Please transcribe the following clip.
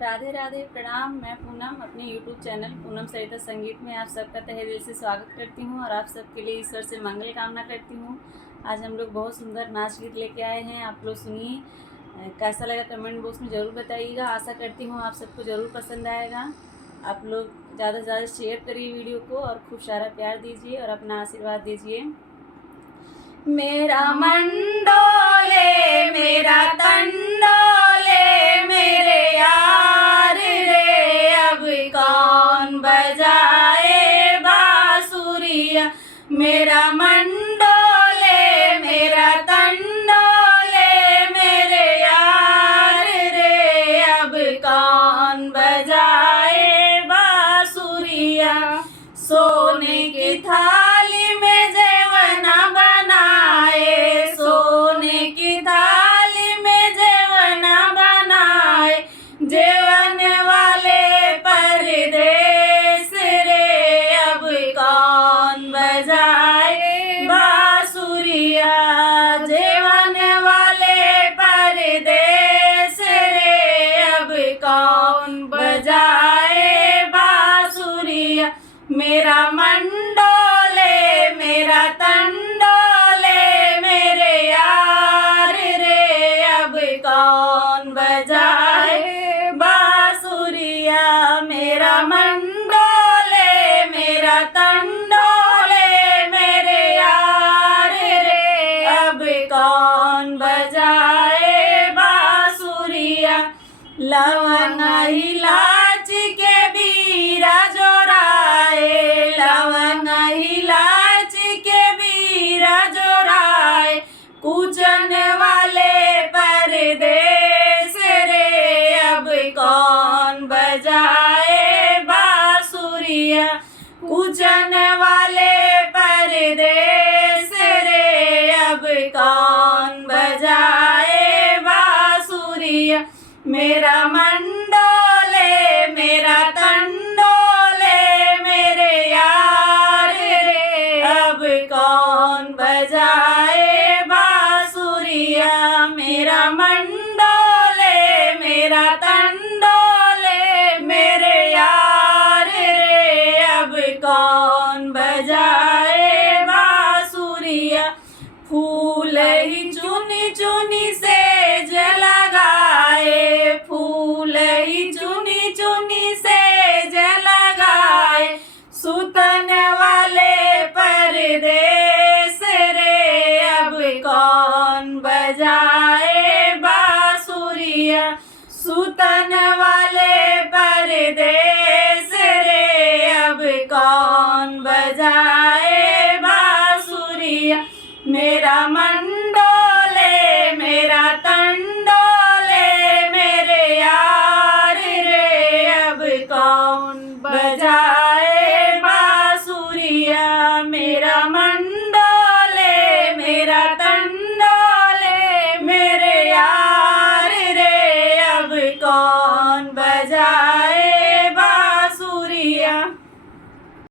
राधे राधे, प्रणाम। मैं पूनम अपने YouTube चैनल पूनम सरिता संगीत में आप सबका तहे दिल से स्वागत करती हूँ और आप सबके लिए ईश्वर से मंगल कामना करती हूँ। आज हम लोग बहुत सुंदर नाच गीत लेके आए हैं, आप लोग सुनिए। कैसा लगा कमेंट बॉक्स में ज़रूर बताइएगा। आशा करती हूँ आप सबको ज़रूर पसंद आएगा। आप लोग ज़्यादा से ज़्यादा शेयर करिए वीडियो को और खूब सारा प्यार दीजिए और अपना आशीर्वाद दीजिए। मेरा मन डोले, मेरा तन डोले, मेरे यार रे, अब कौन बजाए बांसुरिया। मेरा मन डोले, मेरा तन डोले, मेरे यार रे, अब कौन बजाए बांसुरिया। सोने की थाली में जेवना बनाए, सोने की थाली में जेवना बनाए, जेवन वाले परदेस रे, अब कौन बजाए बांसुरिया। जेवन वाले परदेस रे, अब कौन बजाए बांसुरिया। मेरा मन डोले, मेरा तन डोले, मेरे यार रे, अब कौन बजाए बांसुरिया। मेरा मन डोले, मेरा तन डोले, मेरे यार रे, अब कौन बजाए बांसुरिया। लवंग इलायची के बीरा जोराए, लवंग इलायची के बीरा जोराए, कूचन वाले परदेस रे, अब कौन बजाए बांसुरिया। कूचन वाले परदेस रे, अब कौन बजाए बांसुरिया। मेरा मन डोले, मेरा तन डोले, मेरे यार रे, अब कौन बजाए बांसुरिया। मेरा मन डोले, मेरा तन डोले, मेरे यार रे, अब कौन बजाए बांसुरिया। फूल ही चुनी चुनी से लगाए, फूल ही चुनी चुनी से लगाए, सुतन वाले परदेस रे, अब कौन बजाए बांसुरिया। सुतन वाले परदेस रे, अब कौन बजाए बांसुरिया। मेरा मन डोले, मेरा तन डोले, मेरे यार रे, अब कौन